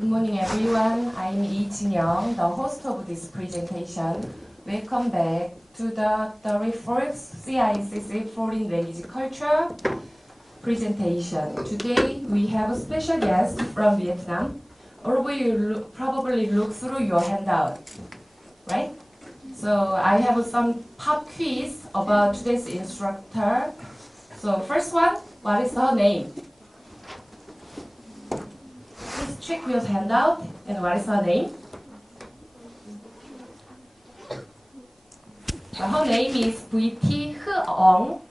Good morning, everyone. I'm Lee Jin-young, the host of this presentation. Welcome back to the 34th Cicc Foreign Language Culture presentation. Today, we have a special guest from Vietnam. All of you probably look through your handout, right? So I have some pop quiz about today's instructor. So first one, what is her name? Please check your handout. And what is her name? Her name is VT Hong.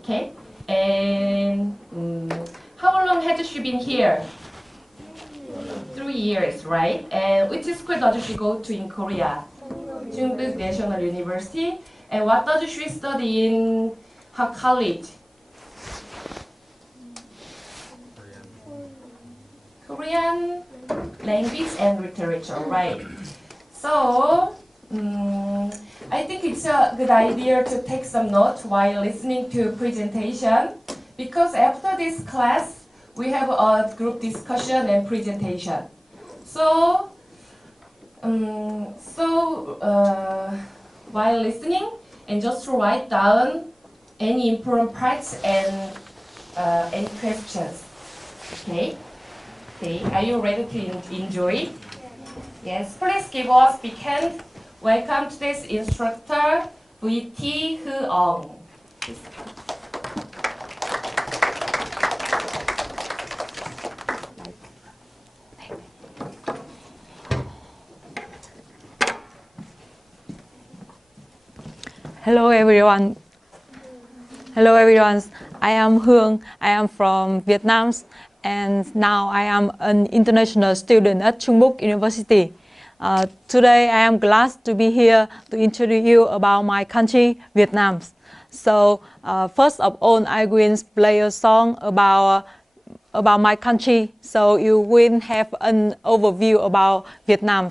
Okay. And how long has she been here? 3 years, right? And which school does she go to in Korea? Chungbuk National University. And what does she study in her college? Korean language and literature, right? So, I think it's a good idea to take some notes while listening to presentation, because after this class, we have a group discussion and presentation. So, while listening, and just to write down any important parts and any questions. Okay. Okay. Are you ready to enjoy? Yes. Please give us big hand. Welcome to this instructor, VT Hong. Hello everyone. Hello everyone. I am Hương. I am from Vietnam, and now I am an international student at Chungbuk University. Today I am glad to be here to introduce you about my country, Vietnam. So first of all, I will play a song about my country, so you will have an overview about Vietnam.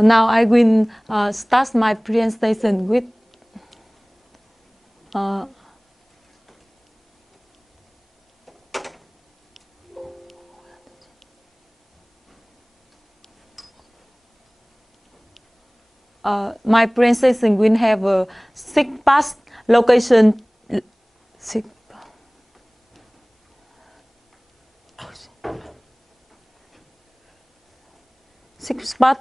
Now I will start my presentation with my presentation will have a 6 parts location. 6 parts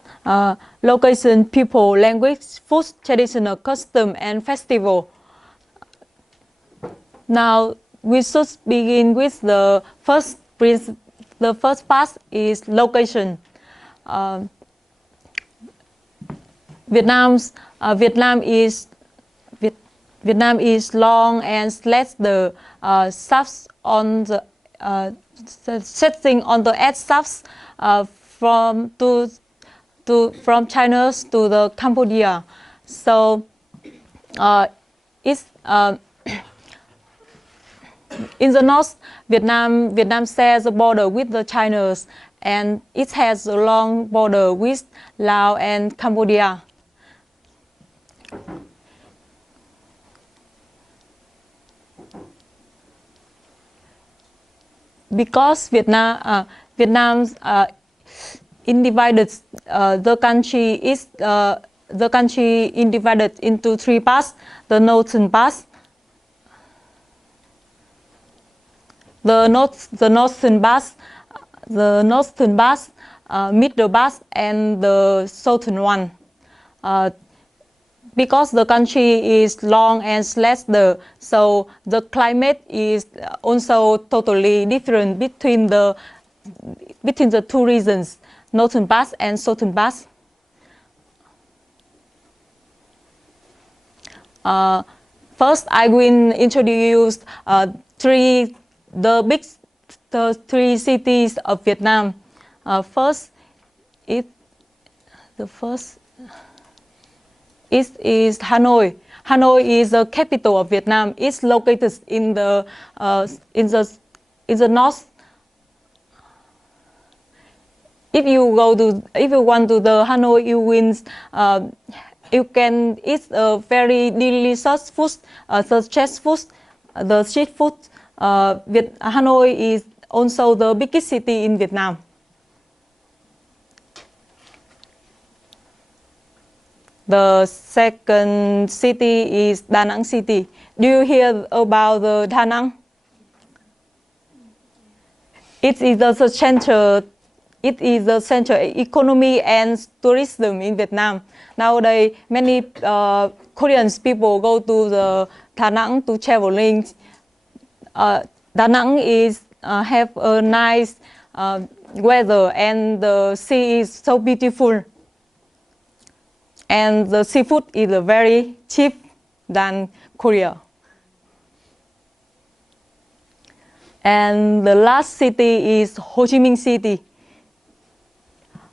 location, people, language, food, traditional custom, and festival. Now we should begin with the first part is location. Vietnam is long and slash the shafts on the setting on the edge shafts from China to the Cambodia. So it's in the north, Vietnam shares a border with the China, and it has a long border with Laos and Cambodia. Because Vietnam divided the country is the country divided into 3 parts: the northern part, the northern part, middle part, and the southern one. Because the country is long and slender, so the climate is also totally different between the 2 regions, northern part and southern part. First, I will introduce the 3 cities of Vietnam. First is Hanoi. Hanoi is the capital of Vietnam. It's located in the north. If you want to the Hanoi, you can eat a very delicious food, such as the street food. Hanoi is also the biggest city in Vietnam. The second city is Da Nang City. Do you hear about the Da Nang? It is the central economy and tourism in Vietnam. Nowadays, many Korean people go to the Da Nang to traveling. Da Nang have a nice weather, and the sea is so beautiful. And the seafood is very cheap than Korea. And the last city is Ho Chi Minh City.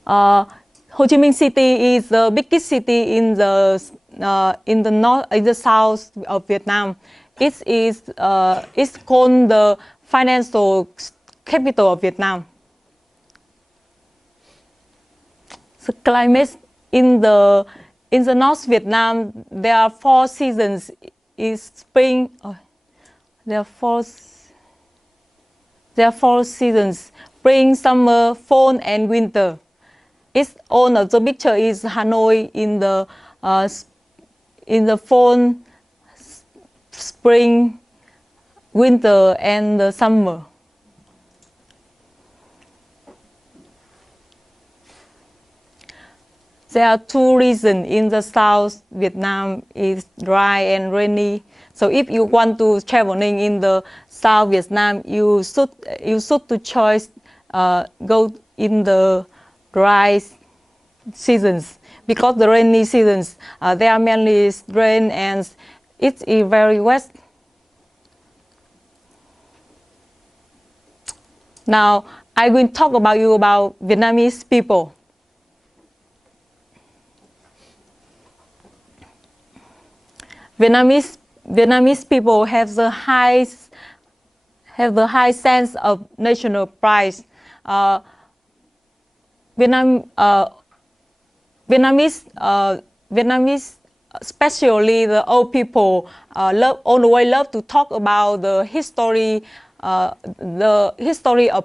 Ho Chi Minh City is the biggest city in the south of Vietnam. It's called the financial capital of Vietnam. The climate in the North Vietnam, there are 4 seasons. Is spring. There are 4 seasons: spring, summer, fall, and winter. It's all of the picture is Hanoi in the fall, spring, winter, and the summer. There are 2 reasons in the South Vietnam is dry and rainy. So if you want to traveling in the South Vietnam, you should to choose go in the dry seasons, because the rainy seasons they are mainly rain and it's very wet. Now I will talk about Vietnamese people. Vietnamese people have the high sense of national pride. Vietnamese, especially the old people, always love to talk about the history of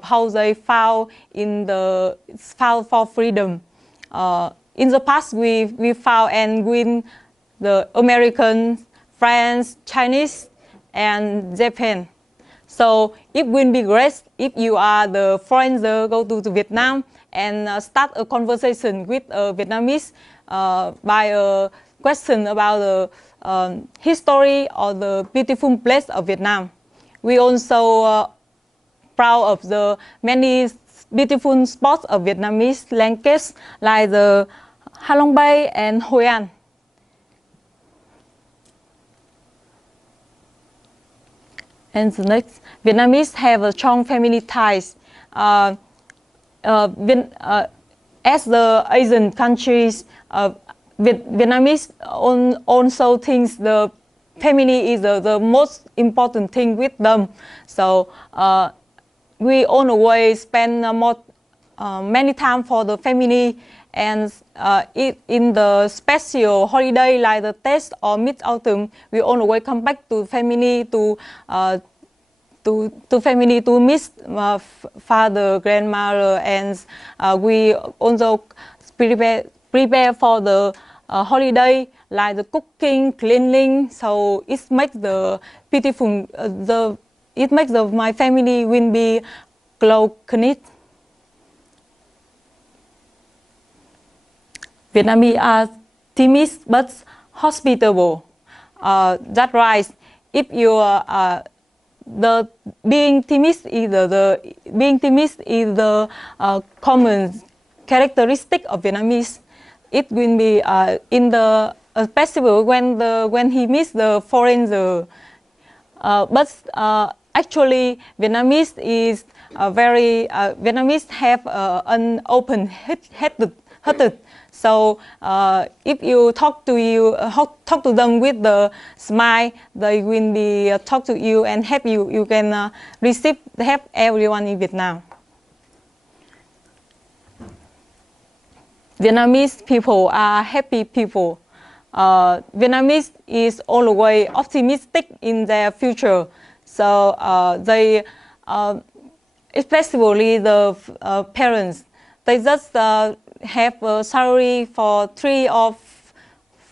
how they fought for freedom. In the past, we fought and win the American, France, Chinese, and Japan. So it will be great if you are the foreigner go to Vietnam and start a conversation with a Vietnamese by a question about the history or the beautiful place of Vietnam. We also proud of the many beautiful spots of Vietnamese language like the Ha Long Bay and Hoi An. And the next, Vietnamese have a strong family ties. As the Asian countries, Vietnamese also thinks the family is the most important thing with them. So we always spend many time for the family, and in the special holiday like the Tết or Mid-Autumn, we always come back to family to miss father, grandmother, and we also prepare for the holiday like the cooking, cleaning. So it makes the beautiful it makes my family will be close knit. Vietnamese are timid but hospitable. That's right. If you being timid is the common characteristic of Vietnamese. It will be in the festival when he meets the foreigner. But actually, Vietnamese is Vietnamese have an open hearted. So if you talk to them with the smile, they will be talk to you and help you. You can help everyone in Vietnam. Vietnamese people are happy people. Vietnamese is always optimistic in their future. So they, especially the parents, they just have a salary for $3 or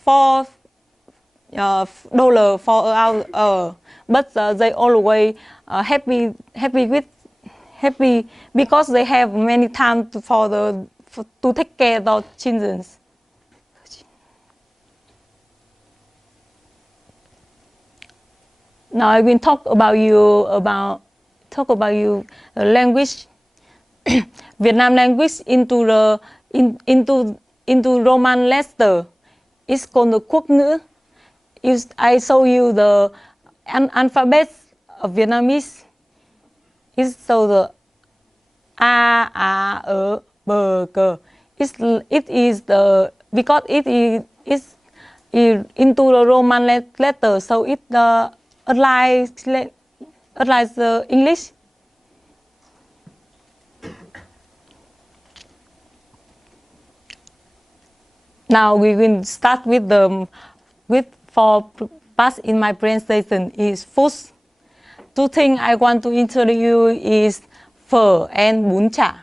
$4 for an hour, but they always happy because they have many time to take care of their children. Now I will talk about you language. Vietnam language into Roman letter. It's called the Quốc ngữ. I show you the alphabet of Vietnamese. It's so the A, B, G. It is the because it is into the Roman letter, so it applies the English. Now we will start with for past in my presentation is food. Two things I want to introduce you is phở and bún chả.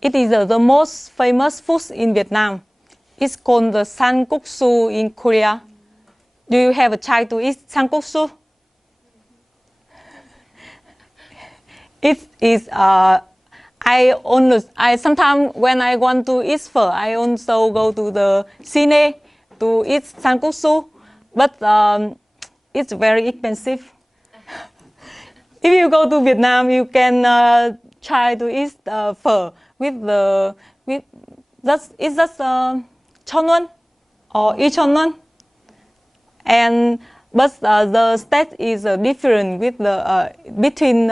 It is the most famous food in Vietnam. It's called the Sankuksu in Korea. Do you have a child to eat Sankuksu? It is I sometimes when I want to eat phở, I also go to the cine to eat Sankuksu, but it's very expensive. If you go to Vietnam, you can try to eat phở it's just Chon Nuon or Chon Nuon, but the state is different with between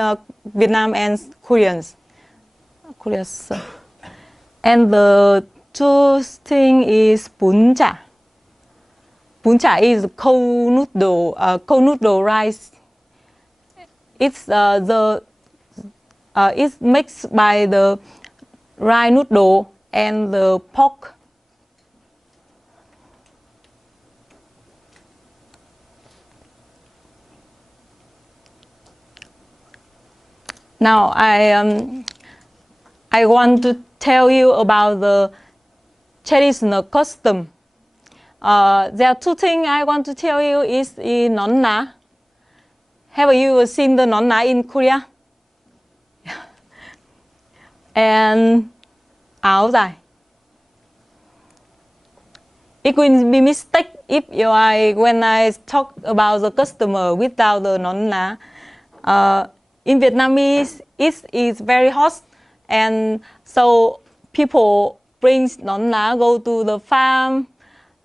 Vietnam and Koreans. And the two thing is bún chả. Bún chả is cold noodle rice. It's it's mixed by the rice noodle and the pork Now I want to tell you about the traditional custom. There are two things I want to tell you is in nonna. Have you seen the nonna in Korea? And áo dài. It will be mistake if when I talk about the customer without the nonna. In Vietnamese, it is very hot, and so people bring nonna go to the farm,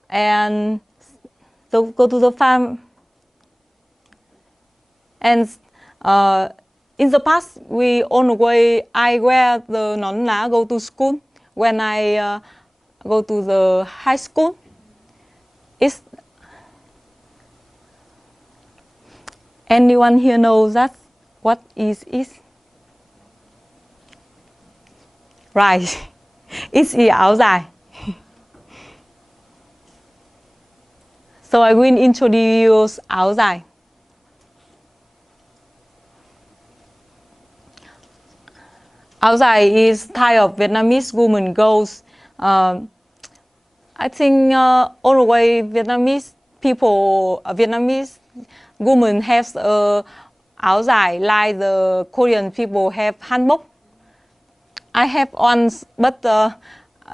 and go to the farm. And in the past, I wear the nonna go to school when I go to the high school. Anyone here knows that what is it? Right, it's áo dài. So I will introduce áo dài. Áo dài is type of Vietnamese woman goes. I think always Vietnamese women have áo dài like the Korean people have hanbok. I have one, but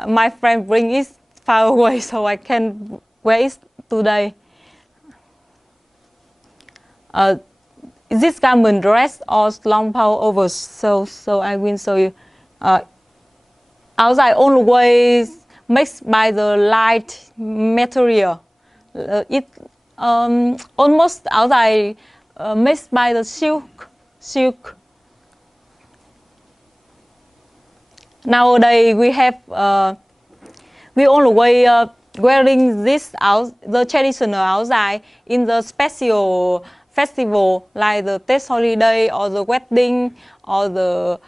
my friend bring it far away, so I can't wear it today. This garment dress or long power over, so I will show you. Áo dài always made by the light material. Almost áo dài made by the silk. Nowadays we always wearing the traditional áo dài in the special festival like the Tết holiday or the wedding or the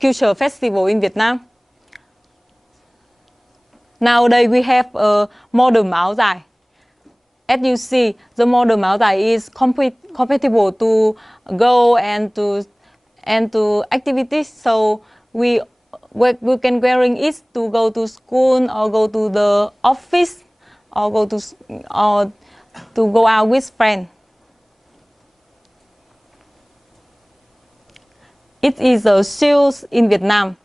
culture festival in Vietnam. Nowadays we have a modern áo dài. As you see, the modern áo dài is compatible to go and to activities. So we can wearing it to go to school or go to the office or to go out with friends. It is a shoes in Vietnam.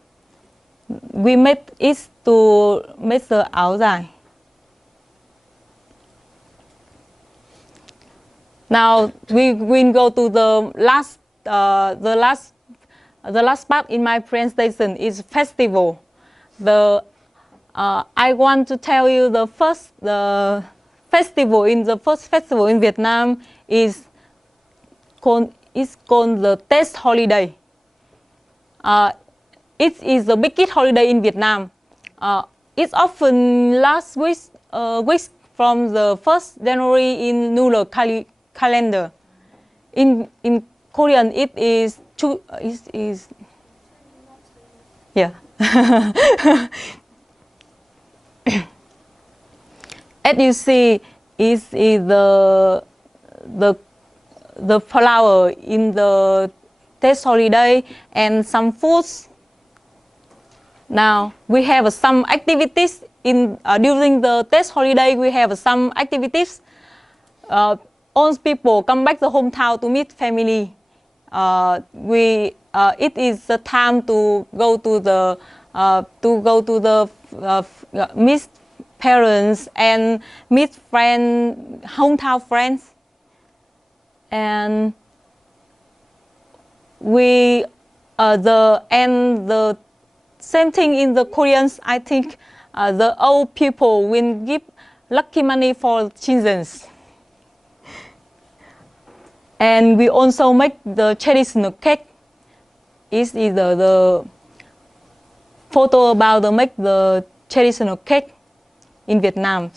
We made it to make the áo dài. Now we will go to the last part in my presentation is festival. I want to tell you the first festival in Vietnam is called the Tết holiday. It is the biggest holiday in Vietnam. It often lasts weeks from the 1st January in lunar calendar. In Korean, it is yeah. As you see, is the flower in the Tết holiday and some foods. Now we have some activities during the Tết holiday. We have some activities. All people come back the hometown to meet family. It is the time to go to the meet parents and meet hometown friends, and the same thing in the Koreans. I think the old people will give lucky money for children. And we also make the traditional cake. Is either the photo about make the traditional cake in Vietnam.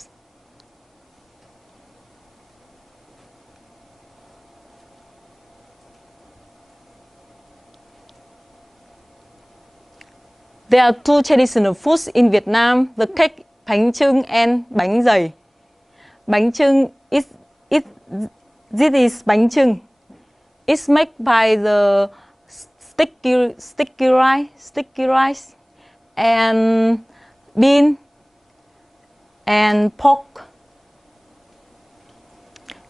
There are two traditional foods in Vietnam: the cake, bánh chưng, and bánh dày. Bánh chưng this is bánh chưng. It's made by the sticky rice, and bean, and pork,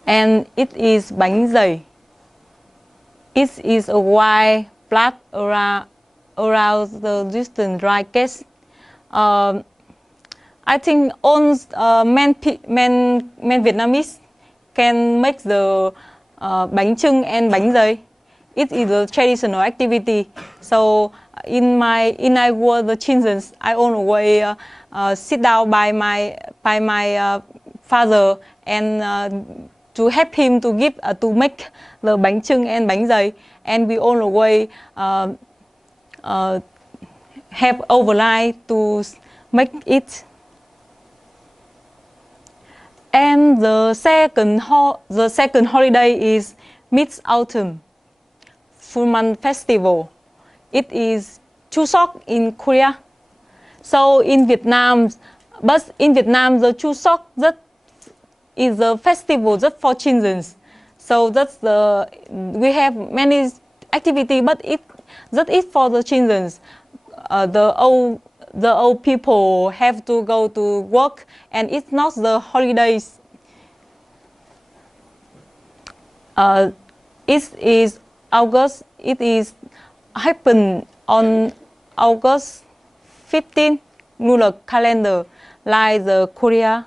and it is bánh dày. It is a white blood around the distant dry case. I think all men Vietnamese can make the bánh chưng and bánh dày. It is a traditional activity. So in I were the children, I always sit down by my father and to help him to make the bánh chưng and bánh dày, and we always have overnight to make it. And the second holiday is Mid-Autumn Full Moon Festival. It is Chuseok in Korea. So in Vietnam, the Chuseok that is a festival just for children. So we have many activity, but that is for the children. The old people have to go to work, and it's not the holidays. It is August. It is happen on August 15 lunar calendar, like the Korea.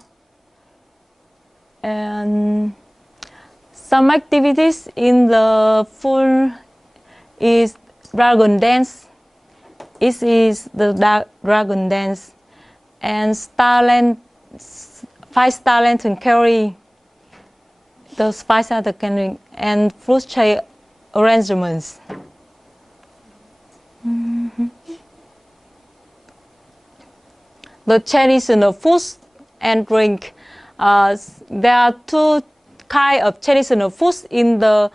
And some activities in the fall is dragon dance. It is the dragon dance, and 5-star lantern carry, those 5-star carrying, and fruit tray arrangements. The traditional foods and drink. There are two kinds of traditional foods in the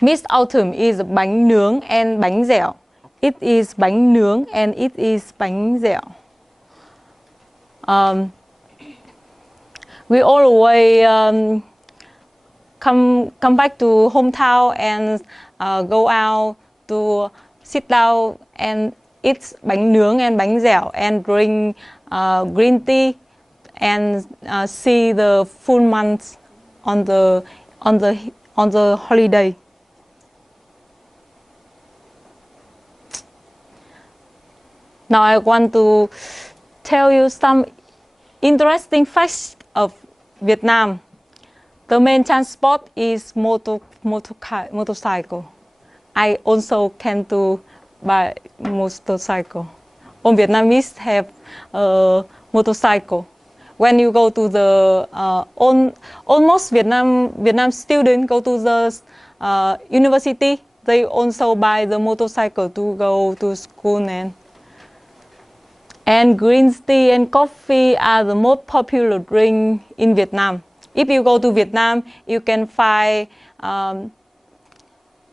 Mid-Autumn is bánh nướng and bánh dẻo. It is bánh nướng and it is bánh dẻo. We always come back to hometown and go out to sit down and eat bánh nướng and bánh dẻo and drink green tea and see the full month on the holiday. Now I want to tell you some interesting facts of Vietnam. The main transport is motorcycle. I also can do by motorcycle. All Vietnamese have a motorcycle. When you go to the almost Vietnam students go to the university, they also buy the motorcycle to go to school. And green tea and coffee are the most popular drink in Vietnam. If you go to Vietnam, you can find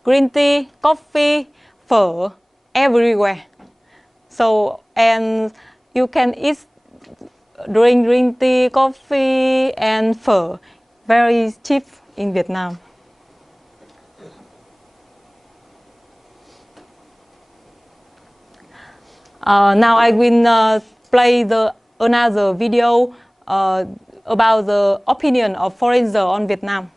green tea, coffee, phở everywhere. So, and you can drink green tea, coffee, and phở very cheap in Vietnam. Now I will play another video about the opinion of foreigners on Vietnam.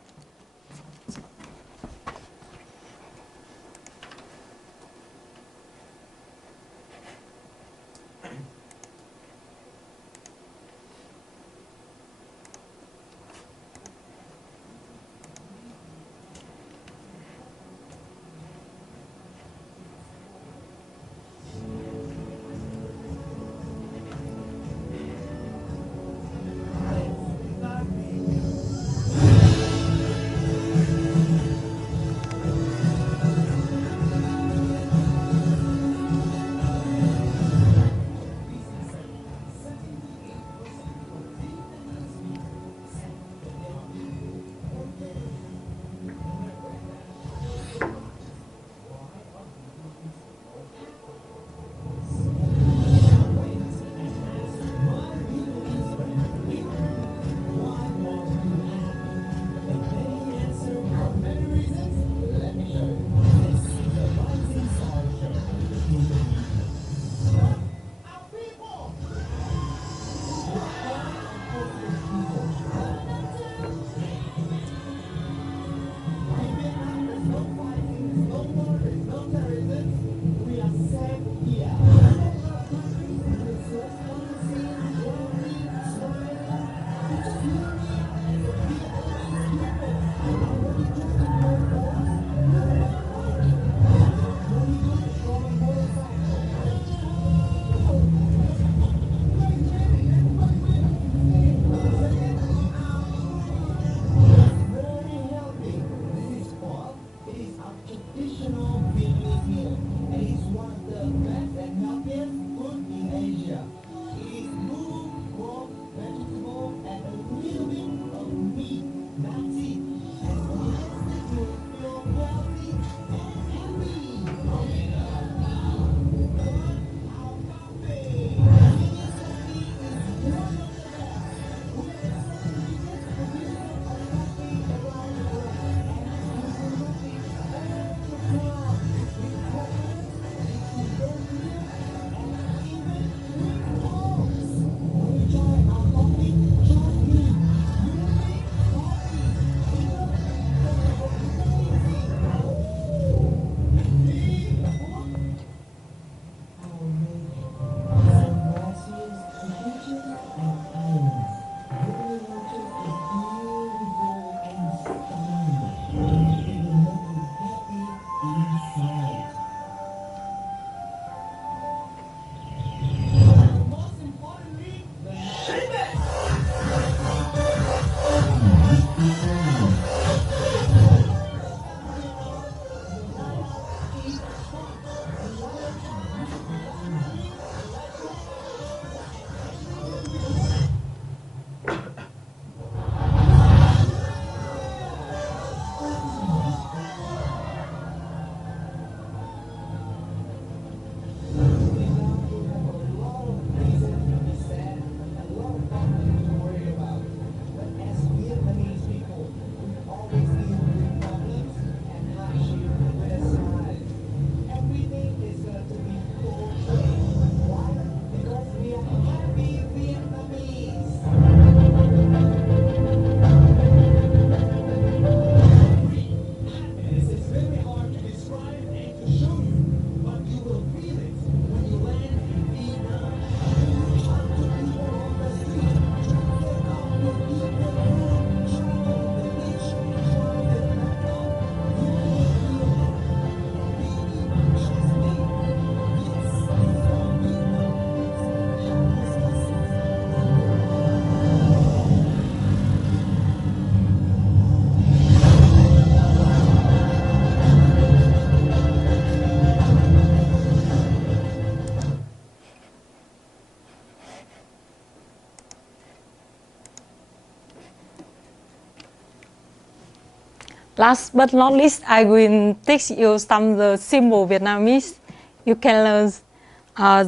Last but not least, I will teach you some the simple Vietnamese. You can learn.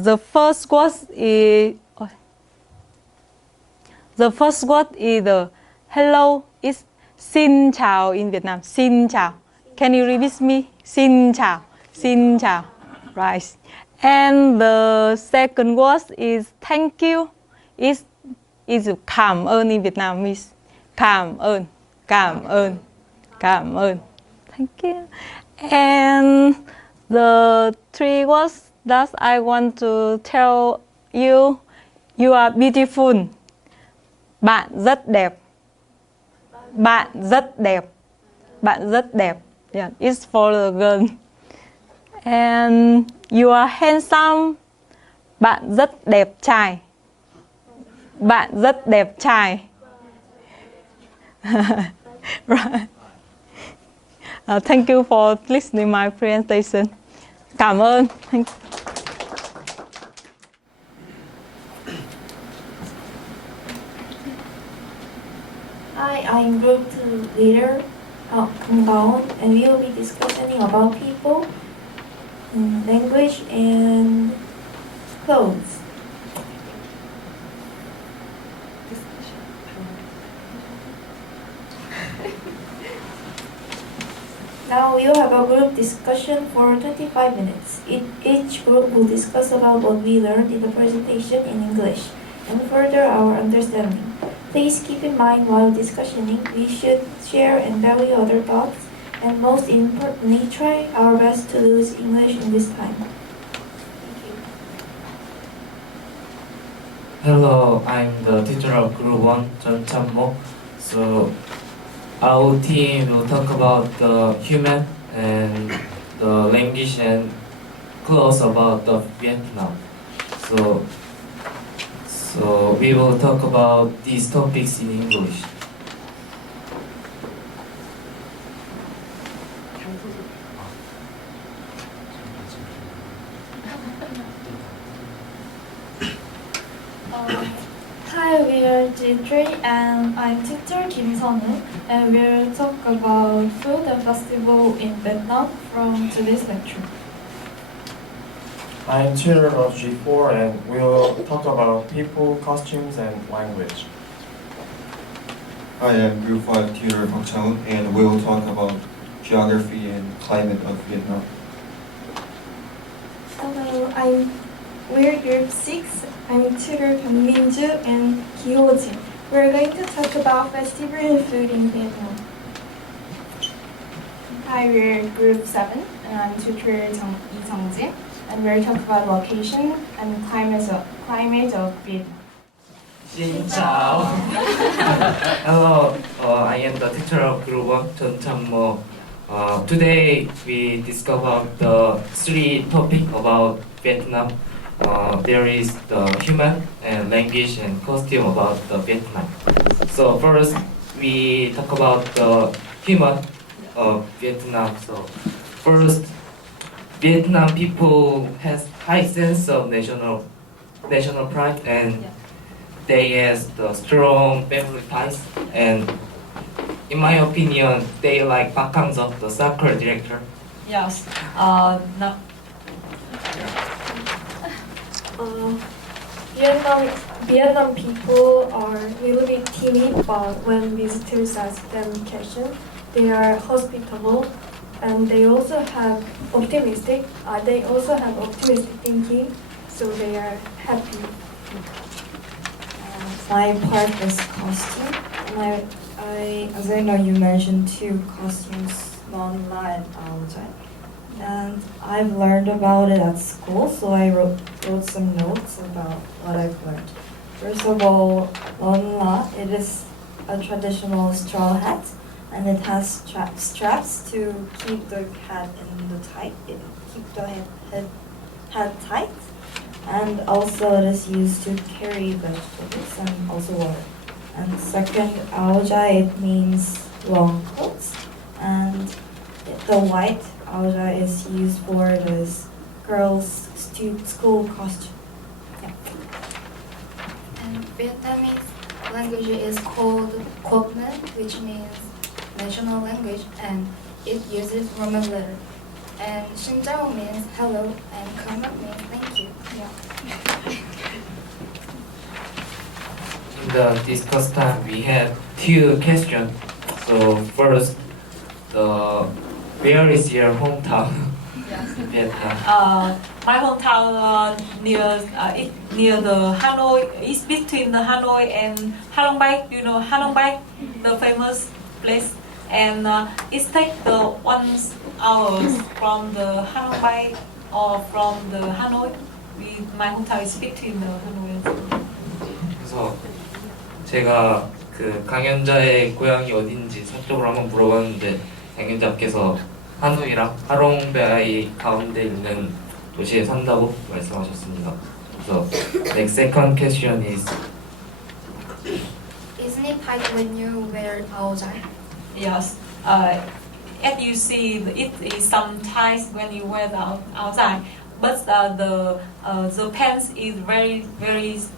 The first word is the hello. Is xin chào in Vietnam. Xin chào. Can you repeat me? Xin chào. Xin chào. Right. And the second word is thank you. Is cảm ơn in Vietnamese. Cảm ơn. Cảm ơn. Cảm ơn. Thank you. And the three words that I want to tell you. You are beautiful. Bạn rất đẹp. Bạn rất đẹp. Bạn rất đẹp. Yeah, it's for the girl. And you are handsome. Bạn rất đẹp trai. Bạn rất đẹp trai. Right. Thank you for listening my presentation. Cảm ơn. Thank you. Hi, I'm Group 2 Leader, Kang Dawn, and we will be discussing about people, language, and clothes. Now we will have a group discussion for 25 minutes. Each group will discuss about what we learned in the presentation in English and further our understanding. Please keep in mind while discussing, we should share and value other thoughts, and most importantly, try our best to lose English in this time. Thank you. Hello, I'm the teacher of Group 1, Chun Chan-mo. So our team will talk about the human and the language and clothes about the Vietnam. So we will talk about these topics in English. Hi, we are J3 and I'm teacher Kim Sonu, and we'll talk about food and festival in Vietnam from today's lecture. I'm tutor of G4 and we'll talk about people, costumes, and language. I am Group 5 tutor Hong Chang and we will talk about geography and climate of Vietnam. Hello, we're Group 6. I'm tutor Kang Min-ju and Ki Ho-jin. We're going to talk about festival and food in Vietnam. Hi, we're Group 7 and I'm tutor Lee Sung-jin, and we're talking about location and climate of Vietnam. Xin chào. Hello, I am the teacher of Group 1, Chun Chan-mo. Today we discover the three topics about Vietnam. There is the human and language and costume about the Vietnam. So first we talk about the human of Vietnam. So first, Vietnam people has high sense of national pride, and they has the strong family ties, and in my opinion they like Park Hang-seo, the soccer director. Yes. No. Vietnam people are a little bit timid, but when visitors ask them questions, they are hospitable, and they also have optimistic thinking, so they are happy. My part was costume, and as I know you mentioned two costumes, non-la and aojai, and I've learned about it at school, so I wrote some notes about what I've learned. First of all, non-la, it is a traditional straw hat, and it has straps to keep the hat keep the hat tight. And also it is used to carry vegetables and also water. And second, aojai, it means long coats. And the white aojai is used for this girls' school costume. Yeah. And Vietnamese language is called Quoc Minh, which means national language, and it uses Roman letter. And Xinjiao means hello, and Kama means thank you. In the discuss time, we had two questions. So first, where is your hometown in Vietnam? My hometown near the Hanoi. It's between the Hanoi and Halong Bay. You know Halong Bay, the famous place, and it takes the 1 hour from the Halong Bay or from the Hanoi. My hometown is between the Hanoi and Halong. 그래서 제가 그 강연자의 고향이 어딘지 서쪽으로 한번 물어봤는데 강연자께서 하노이랑 하롱베이 가운데 있는 도시에 산다고 말씀하셨습니다. 그래서 next second question is Isn't it tight when you wear outside? Yes. As you see, it is sometimes when you wear the outside, but the pants is very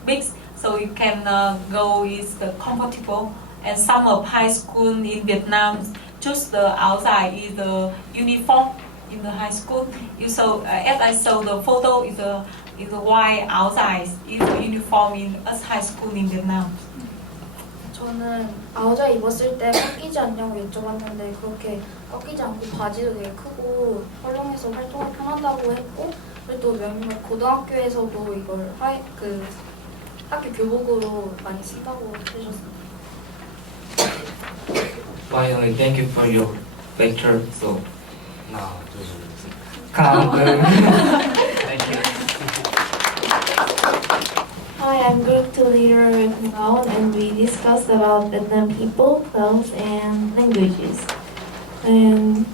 big, so you can go is comfortable. And some of high school in Vietnam choose the outside is the uniform in the high school. As I saw the photo is a white outside is the uniform in us high school in Vietnam. 저는 아우자 입었을 때 꺾이지 않냐고 여쭤봤는데 그렇게 꺾이지 않고 바지도 되게 크고 활용해서 활동이 편하다고 했고 그리고 또 몇몇 고등학교에서도 이걸 학교 교복으로 많이 쓴다고 해주셨습니다. Finally, thank you for your lecture. So now, thank you. Hi, I'm group 2 leader Ngao, and we discussed about Vietnam people, clothes, and languages. And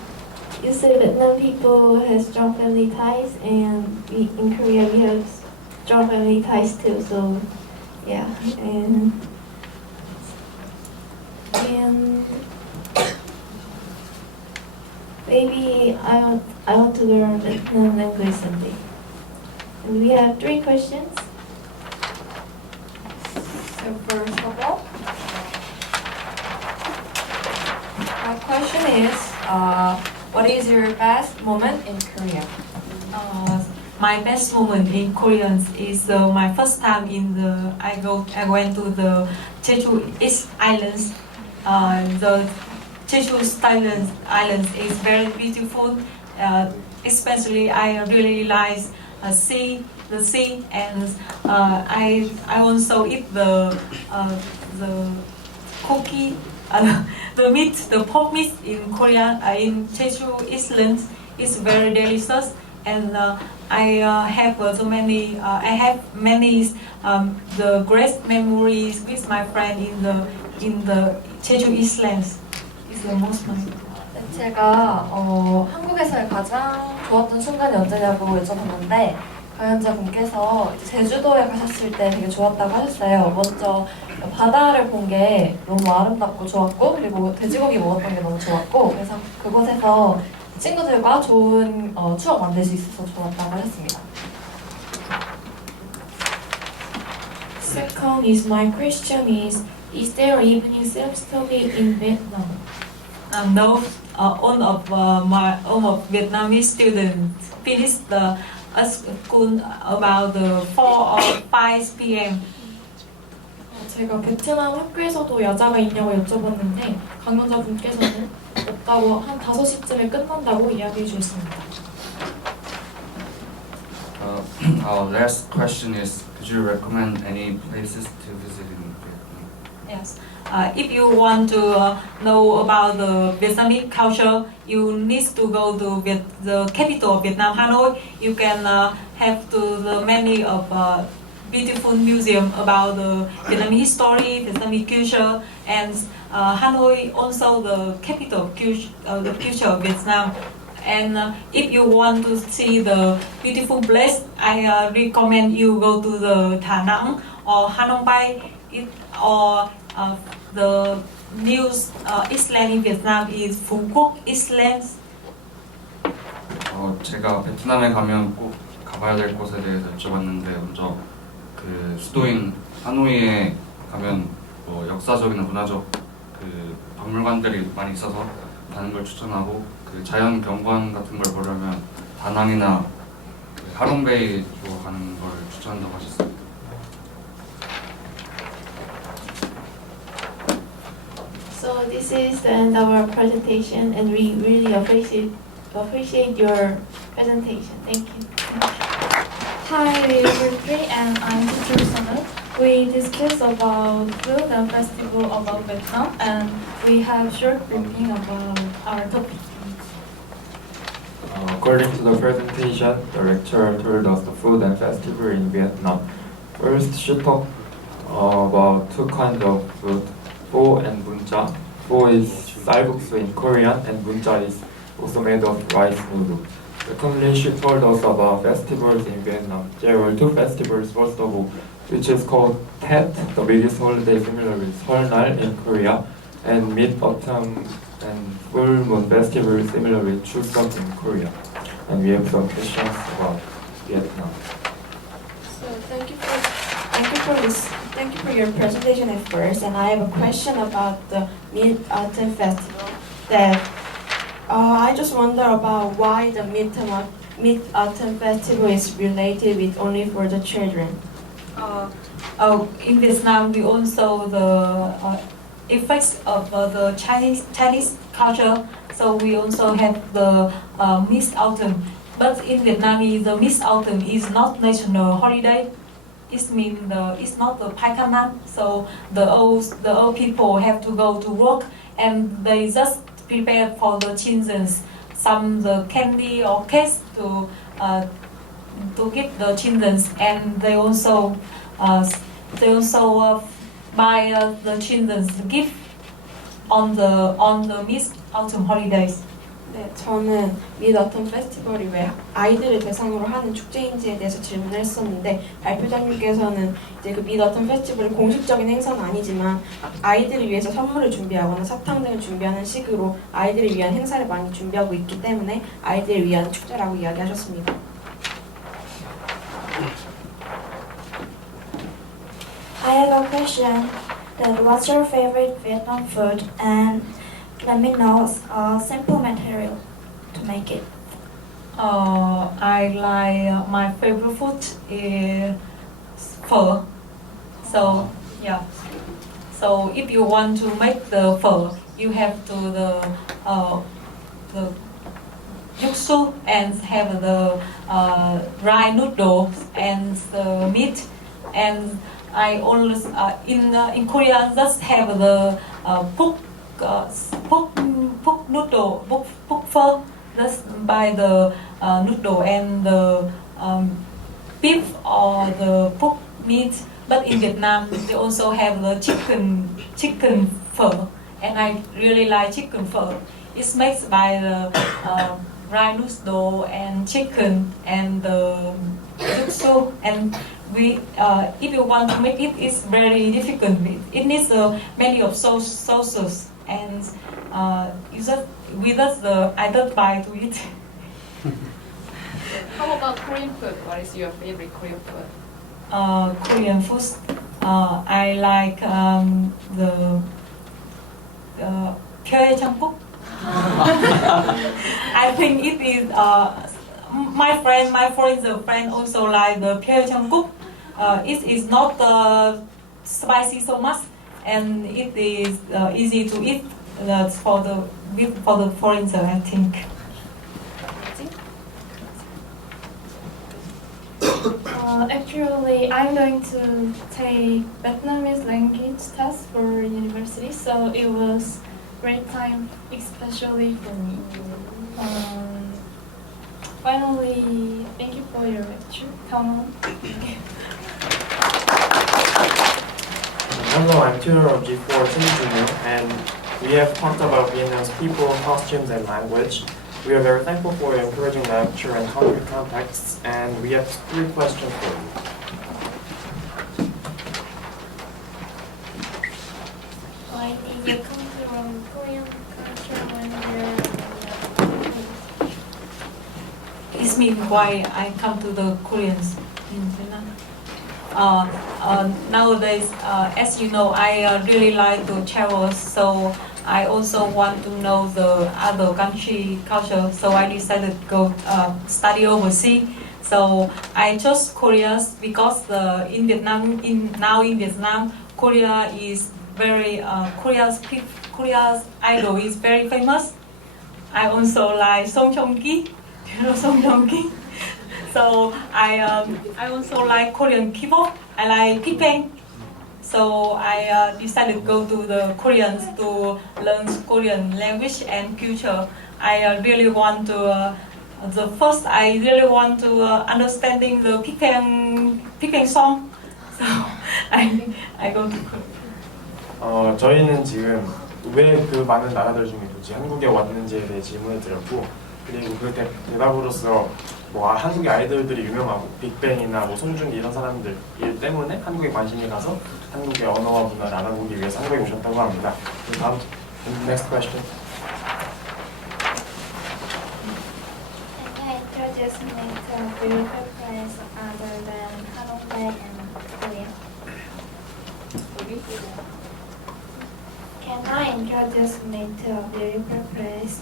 you said Vietnam people has strong family ties, and in Korea we have strong family ties too. So yeah, and maybe I want to learn Vietnam language someday. And we have 3 questions. So first of all, my question is, what is your best moment in Korea? My best moment in Korean is my first time I went to the Jeju East Islands. The Jeju Islands is very beautiful. Especially I really like the sea, and I also eat the cookie, the pork meat in Korea in Jeju Islands is very delicious, and I have many the great memories with my friend in the Jeju Islands. Is the most memorable. 제가 한국에서의 가장 좋았던 순간이 언제냐고 여쭤봤는데 강연자분께서 제주도에 가셨을 때 되게 좋았다고 하셨어요. 먼저 바다를 본 게 너무 아름답고 좋았고 그리고 돼지고기 먹었던 게 너무 좋았고 그래서 그곳에서 친구들과 좋은 추억 만들 수 있어서 좋았다고 하셨습니다. Second is my question is there evening film study in Vietnam? No, all of Vietnamese students finished the school about the 4 or 5 p.m. 제가 베트남 학교에서도 야자가 있냐고 여쭤봤는데 강연자분께서는 없다고 한 5시쯤에 끝난다고 이야기해 주셨습니다. Our last question is, could you recommend any places to visit in Vietnam? Yes. If you want to know about the Vietnamese culture, you need to go to the capital of Vietnam, Hanoi. You can have to the many of beautiful museum about the Vietnamese history, Vietnamese culture, and Hanoi also the capital of the culture of Vietnam. And if you want to see the beautiful place, I recommend you go to the Da Nang or Halong Bay, or the new island in Vietnam is Phu Quoc Island. 제가 베트남에 가면 꼭 가봐야 될 곳에 대해서 여쭤봤는데 먼저 그 수도인 하노이에 가면 뭐 역사적이나 문화적 그 박물관들이 많이 있어서 가는 걸 추천하고 그 자연 경관 같은 걸 보려면 다낭이나 그 하롱베이 쪽 가는 걸 추천한다고 하셨습니다. So this is the end of our presentation, and we really appreciate your presentation. Thank you. Hi, we are 3 and I'm teacher Sonal. We discussed about food and festival about Vietnam, and we have short briefing about our topic. According to the presentation, the lecturer told us the food and festival in Vietnam. First, she talked about two kinds of food, pho and buncha. Pho is 쌀국수 in Korean, and buncha is also made of rice noodle. Secondly, she told us about festivals in Vietnam. There were two festivals, first of all, which is called Tet, the biggest holiday similar with Seolnal in Korea, and Mid-Autumn and Full Moon Festival similar with Chuseok in Korea. And we have some questions about Vietnam. So thank you for your presentation at first, and I have a question about the Mid-Autumn Festival. That I just wonder about why the Mid-Autumn Festival is related with only for the children. In Vietnam, we also the effects of the Chinese culture. So we also have the Mid Autumn. But in Vietnam, the Mid Autumn is not national holiday. It means it's not the Pai Kham Nam. So the old people have to go to work, and they just prepare for the children some the candy or cakes to give the children, and they also buy the children's gift on the Mid Autumn holidays. 네, 저는 미드어텀 페스티벌이 왜 아이들을 대상으로 하는 축제인지에 대해서 질문을 했었는데 발표자님께서는 이제 그 미드어텀 페스티벌이 공식적인 행사는 아니지만 아이들을 위해서 선물을 준비하거나 사탕 등을 준비하는 식으로 아이들을 위한 행사를 많이 준비하고 있기 때문에 아이들을 위한 축제라고 이야기하셨습니다. I have a question. That what's your favorite Vietnam food? And let me know a simple material to make it. I like my favorite food is pho. So yeah. So if you want to make the pho, you have to the yuksu and have the dry noodles and the meat. And I always in Korea just have the pork noodle, pork pho. Just buy the noodle and the beef or the pork meat. But in Vietnam, they also have the chicken pho, and I really like chicken pho. It's made by the dry noodle and chicken and the yuksu. And we, if you want to make it, it's very difficult. It needs many of sauces, and I don't buy to eat. How about Korean food? What is your favorite Korean food? Korean food. I like the pyeongchang. I think it is. My friend also like the pyeongchang. It is not spicy so much, and it is easy to eat. For the foreigner, I think. Actually, I'm going to take Vietnamese language test for university, so it was great time, especially for me. Finally, thank you for your lecture. Come on. Hello, I'm tutor of G4 Junior, and we have talked about Vietnam's people, costumes, and language. We are very thankful for your encouraging lecture and concrete contexts, and we have 3 questions for you. Why did you come from Korean culture when It means why I come to the Koreans in Vietnam. nowadays, as you know, I really like to travel, so I also want to know the other country culture. So I decided to go study overseas. So I chose Korea because in Vietnam, now in Vietnam, Korea is very Korea's idol is very famous. I also like Song Joong Ki. You know Song Joong Ki. So I also like Korean K-pop. I like Big Bang. So I decided to go to the Koreans to learn Korean language and culture. I really want to. I really want to understanding the Big Bang song. So I go to Korea. 저희는 지금 왜 그 많은 나라들 중에 굳이 한국에 왔는지에 대해 질문을 드렸고, 그리고 그 대답으로서 뭐 한국의 아이돌들이 유명하고 빅뱅이나 뭐 손준이 이런 사람들 일 때문에 한국에 관심이 가서 한국의 언어와 문화를 알아보기 위해서 한국에 오셨다고 합니다. 다음 next question. Can you introduce me to a beautiful place other than Hanoi and Korea? Can I introduce me to a beautiful place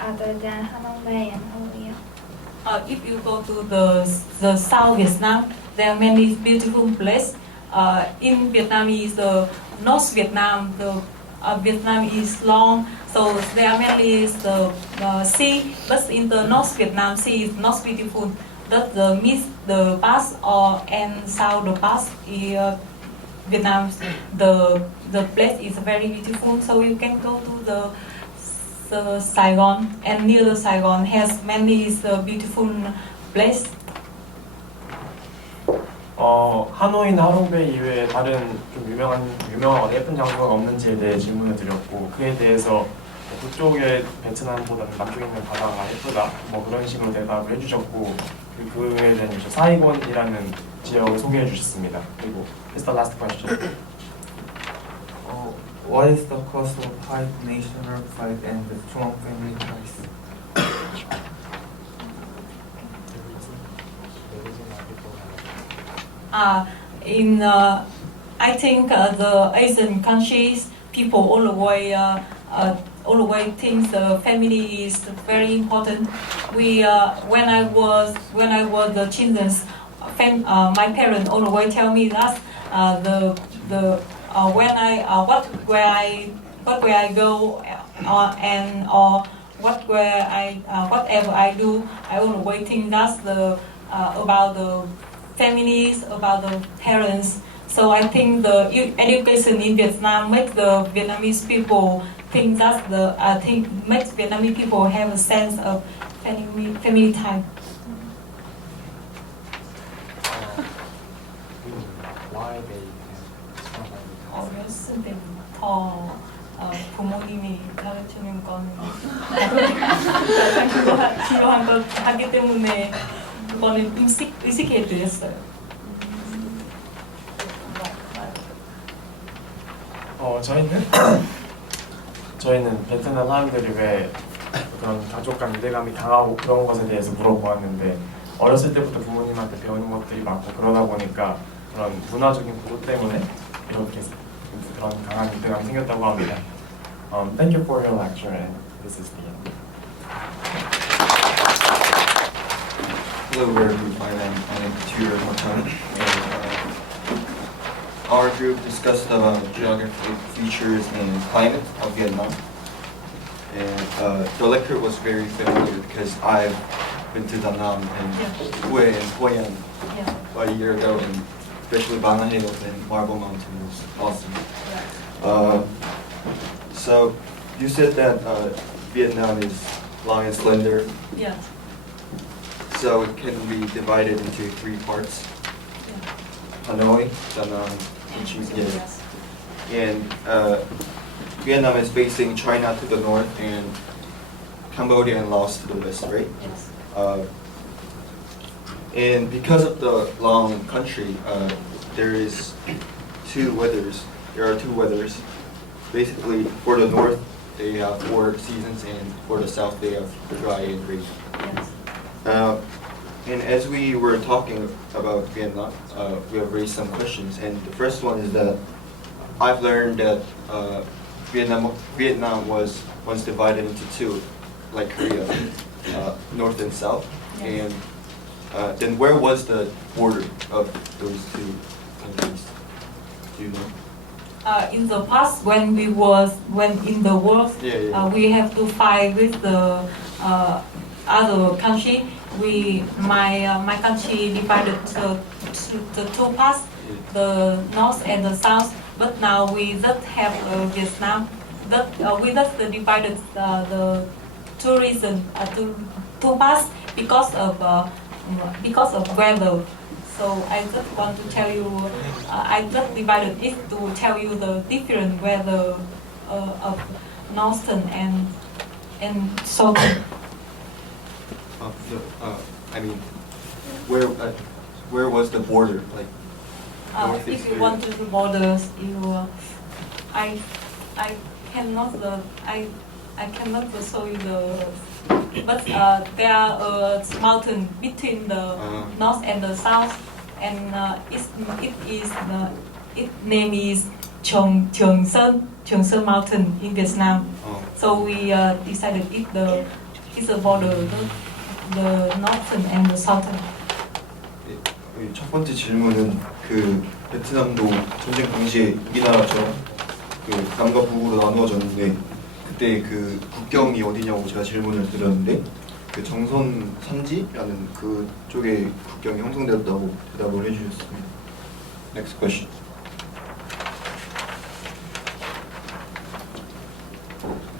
other than Hanoi and Korea? If you go to the South Vietnam, there are many beautiful places. In Vietnam is the North Vietnam. The Vietnam is long, so there are many the sea. But in the North Vietnam, sea is not beautiful. That the miss the past and south the past. Vietnam, the place is very beautiful. So you can go to the Saigon, and near the Saigon has many beautiful place. 하노이나 하롱베이 이외에 다른 좀 유명하고 예쁜 장소가 없는지에 대해 질문을 드렸고, 그에 대해서 북쪽의 베트남보다는 남쪽에 있는 바다가 예쁘다 뭐 그런 식으로 대답을 해주셨고, 그에 대한 이제 사이곤이라는 지역을 소개해 주셨습니다. 그리고 it's the last question. What is the cost of flight, national flight, and the strong family ties? I think the Asian countries, people always think the family is very important. When I was the children, my parents always tell me that where I go whatever I do, I always think that's about the families, about the parents. So I think the education in Vietnam makes the Vietnamese people think makes Vietnamese people have a sense of family time. Why they 어렸을 때부터 부모님이 가르치는 건 중요한 것 하기 때문에 그거는 의식해 드렸어요. 저희는 베트남 사람들이 왜 그런 가족간 유대감이 강하고 그런 것에 대해서 물어보았는데, 어렸을 때부터 부모님한테 배우는 것들이 많고 그러다 보니까 그런 문화적인 구조 때문에 이렇게 그런 강한 유대감이 생겼다고 합니다. Thank you for your lecture, and this is the end. Hello, everyone. I'm tutor Martin, and our group discussed about geographic features and climate of Vietnam. And the lecture was very familiar because I've been to Da Nang and Hue and Hoi An about a year ago, and especially Bana Hills and Marble Mountain was awesome. So you said that Vietnam is long and slender. Yeah. So it can be divided into 3 parts. Hanoi, Da Nang, and Cicc. Yes. And Vietnam is facing China to the north and Cambodia and Laos to the west, right? Yes. And because of the long country, there are 2 weathers. Basically, for the north, they have 4 seasons, and for the south, they have dry and rainy. Yes. And as we were talking about Vietnam, we have raised some questions. And the first one is that I've learned that Vietnam was once divided into two, like Korea, north and south. Yes. And then where was the border of those two countries? Do you know? In the past, when in the war, we have to fight with the other country. My country divided the two parts, the north and the south. But now we just have Vietnam. We just divided the two regions, two parts because of weather. So I just want to tell you, I just divided it to tell you the different weather of northern and southern. I mean, where was the border? Like, north If is you here. want to the borders, I cannot show you the. But there are mountain between the north and the south, and its name is Trường Sơn Mountain in Vietnam. So we decided it's the border, the northern and the southern. 첫 번째 질문은 그 베트남도 전쟁 당시에 우리나라처럼 그 남과 북으로 나누어졌는데 그때 그 국경이 어디냐고 제가 질문을 드렸는데 그 정선 산지라는 그쪽에 국경이 형성되었다고 대답을 해주셨습니다. Next question.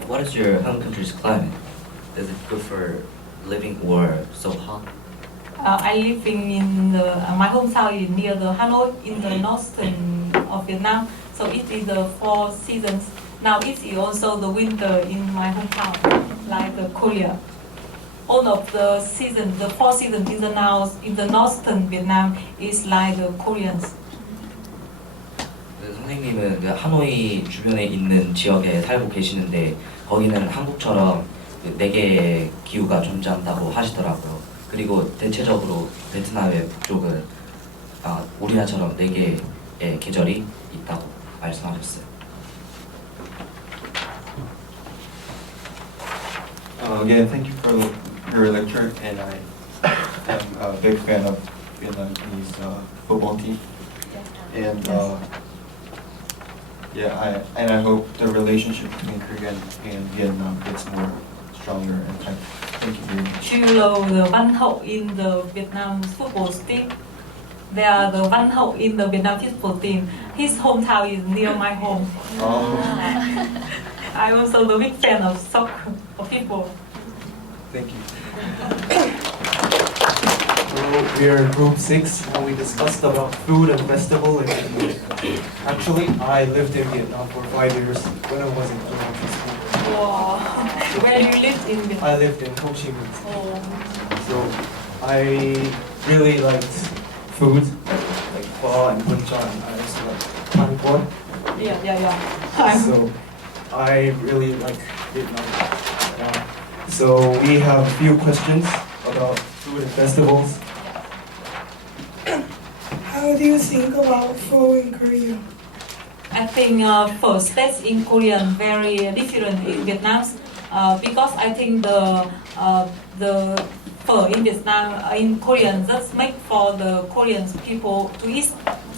What is your home country's climate? Is it good for living or so hot? I living in my hometown is near the Hanoi in the northern of Vietnam. So it is the 4 seasons. Now it is also the winter in my hometown, like Korea. All of the seasons, the 4 seasons in the northern Vietnam is like the Koreans. 선생님은 그 하노이 주변에 있는 지역에 살고 계시는데 거기는 한국처럼 4개의 기후가 존재한다고 하시더라고요. 그리고 대체적으로 베트남의 북쪽은 우리나라처럼 4개의 계절이 있다고 말씀하셨어요. Again, thank you for your lecture, and I am a big fan of Vietnamese football team, and I hope the relationship between Korea and Vietnam gets more stronger and tighter. Thank you very much. Do you know the Văn Hậu in the Vietnam football team? They are the Văn Hậu in the Vietnam football team. His hometown is near my home. I'm also the big fan of soccer, of people. Thank you. So we are group 6 and we discussed about food and festival in English. Actually, I lived in Vietnam for 5 years when I was in elementary school. Wow. Where do you live in Vietnam? I lived in Ho Chi Minh. Oh. So I really liked food, like pho and bún chả, and I also like Hàn Quốc. Yeah. So I really like Vietnam. So we have a few questions about food and festivals. How do you think about food in Korea? I think first that's in Korean very different in Vietnam because I think the pho in Vietnam in Korean just make for the Korean people to eat,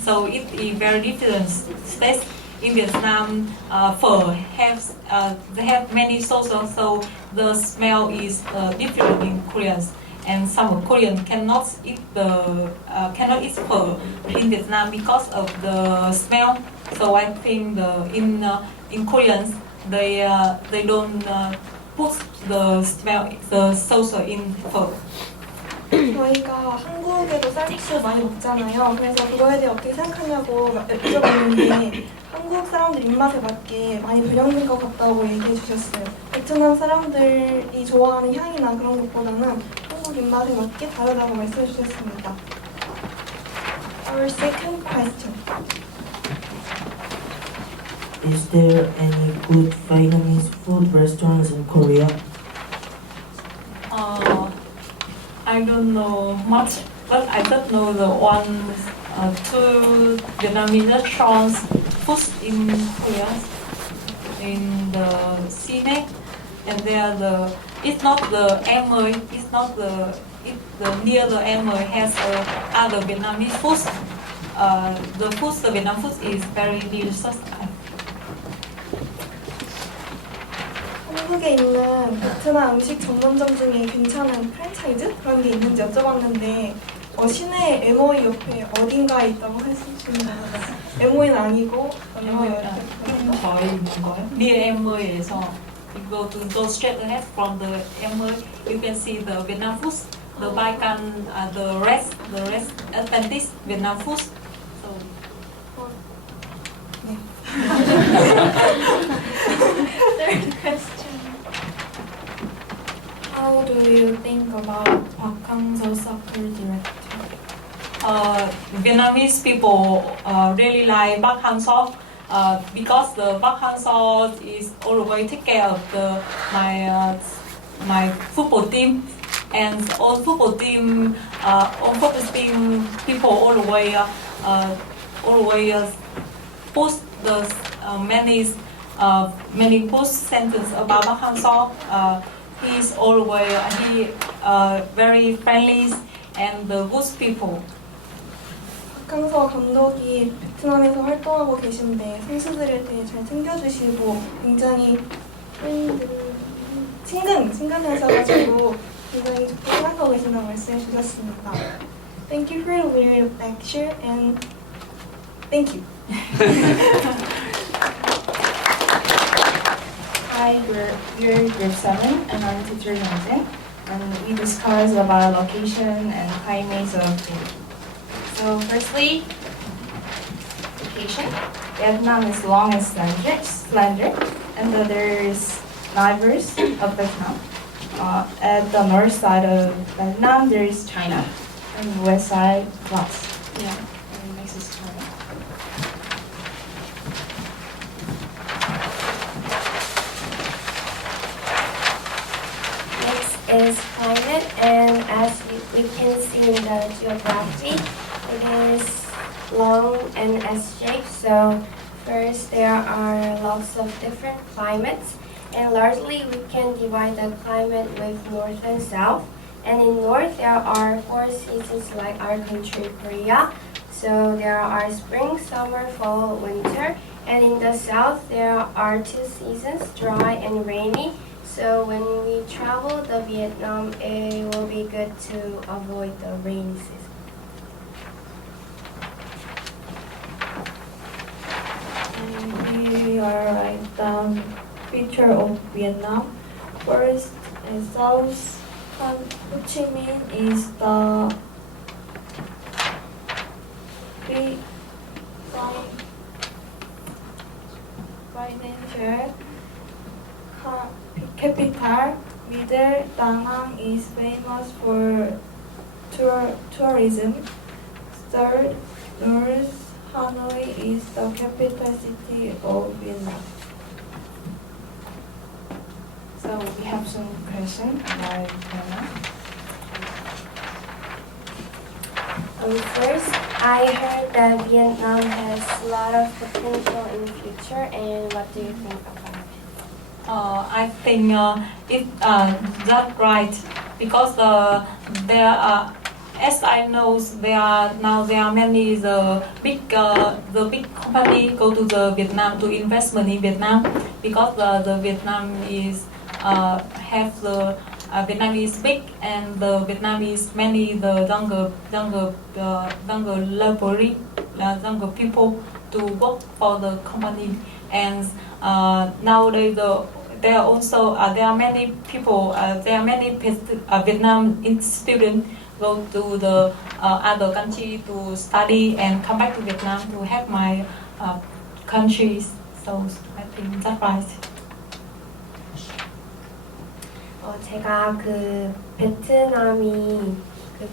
so it is very different. States in Vietnam pho they have many sauces, so the smell is different in Korean. And some Korean cannot eat pho in Vietnam because of the smell. So I think in Koreans they don't put the sauce in pho. 저희가 한국에도 쌀국수 많이 먹잖아요. 그래서 그거에 대해 어떻게 생각하냐고 여쭤봤는데 한국 사람들 입맛에 맞게 많이 변형된 것 같다고 얘기해 주셨어요. 베트남 사람들이 좋아하는 향이나 그런 것보다는 한국 입맛에 맞게 다르다고 말씀해 주셨습니다. Our second question. Is there any good Vietnamese food restaurants in Korea? I I don't know much, but I just know the one, two Vietnamese restaurants, food in Korea, in the Cicc, and they are the. It's not the MA, it's not the. The near the MA has other Vietnamese food. The food, the Vietnam food is very delicious. 한국에 있는 베트남 음식 전문점 중에 괜찮은 프랜차이즈 그런 게 있는지 여쭤봤는데 시내 MOE 옆에 어딘가에 있다고 해주시면 MOE는 아니고 거의 있는 거예요? Near MA에서 you go straight ahead from the MA, you can see the Vietnam food, the Baikan, the rest authentic Vietnam food. So. Third question. How do you think about Park Hang-seo soccer director? Vietnamese people really like Park Hang-seo because the Park Hang-seo is always take care of my football team, and all football team people always post the many post sentence about Park Hang-seo. He's always very friendly and good people. 박항서 감독이 베트남에서 활동하고 계신데 선수들에 대해 잘 챙겨주시고 굉장히 친근하셔가지고 굉장히 좋게 생각하고 계신다고 말씀해 주셨습니다. Thank you for your lecture and thank you. Hi, we're in group 7 and I'm teacher Yongjin, and we discuss about location and climates of Vietnam. So firstly, location. Vietnam is long and slender, and there's neighbors of Vietnam. At the north side of Vietnam, there is China, and the west side, Laos. Yeah, and next is China. Is climate, and as we can see in the geography, it is long and S-shaped. So first there are lots of different climates, and largely we can divide the climate with north and south. And in north there are 4 seasons like our country Korea. So there are spring, summer, fall, winter. And in the south there are 2 seasons, dry and rainy. So when we travel to Vietnam, it will be good to avoid the rainy season. And we are write down picture of Vietnam. First, in South Ho Chi Minh is the financial capital. Middle Da Nang is famous for tourism. Third, North Hanoi is the capital city of Vietnam. So we have some questions about Vietnam. First, I heard that Vietnam has a lot of potential in the future, and what do you think about it? I think that's right, because there are, as I know, there are many the big company go to the Vietnam to investment in Vietnam, because the Vietnam is Vietnam is big, and the Vietnam is many the younger people to work for the company, and nowadays there are many people, there are many Vietnam students go to the other country to study and come back to Vietnam to help my countries. So I think that's right. 제가 베트남이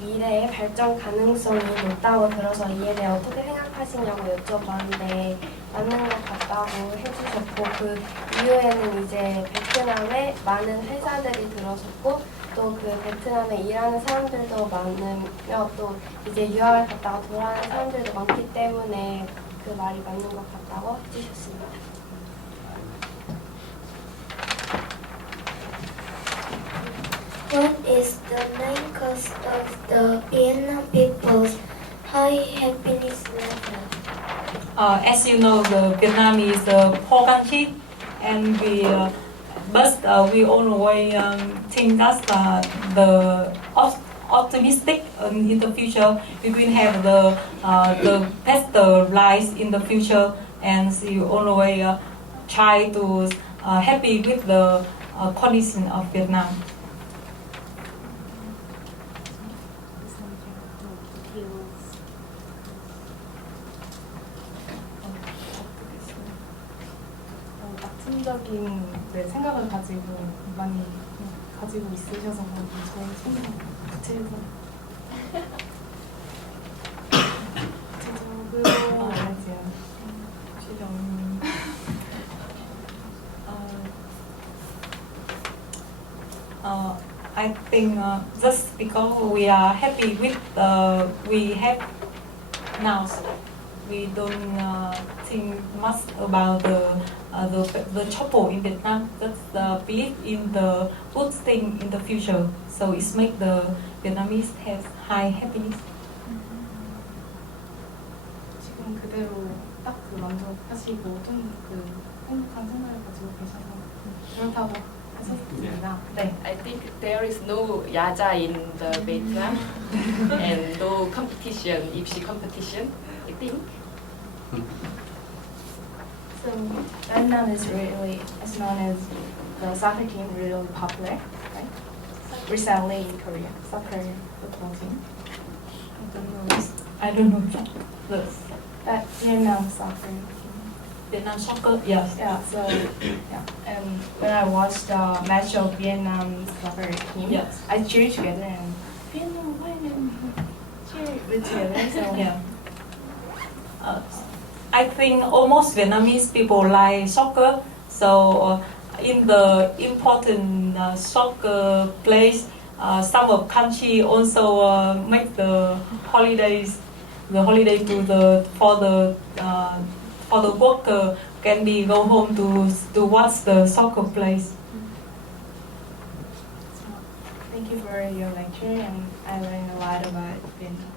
미래의 발전 가능성이 높다고 들어서 이에 대해 어떻게 생각하시냐고 여쭤봤는데 맞는 것 같다고 해주셨고, 그 이후에는 이제 베트남에 많은 회사들이 들어섰고 또 그 베트남에 일하는 사람들도 많으며 또 이제 유학을 갔다가 돌아오는 사람들도 많기 때문에 그 말이 맞는 것 같다고 해주셨습니다. What is the main cause of the Vietnam people's high happiness level? As you know, the Vietnam is a poor country, and we always think that the optimistic in the future we will have the better lives in the future, and we always try to happy with the condition of Vietnam. 낙천적인 생각을 많이 가지고 있으셔서 저희 생각 구체적으로 I think just because we are happy with we have now, we don't think much about the trouble in Vietnam. That's believe in the good thing in the future. So it makes the Vietnamese have high happiness. 지금 그대로 딱 그 만족하시고 좀 그 행복한 생활을 가지고 계셔서 그렇다고 하셨습니다. 네. I think there is no yaja in the Vietnam and no competition, 입시 competition, I think. So Vietnam is really, as known as the soccer team, really popular, right? Recently in Korea, soccer football team. I don't know That Vietnam soccer team. Vietnam soccer, yes. Yeah. So yeah, and when I watched the match of Vietnam soccer team, yes, I cheered together and Vietnam won and cheered with together. So yeah. I think almost Vietnamese people like soccer. So in the important soccer place, some of country also make the holidays. The holiday for the worker can be go home to watch the soccer place. thank you for your lecture, and I learned a lot about Vietnam.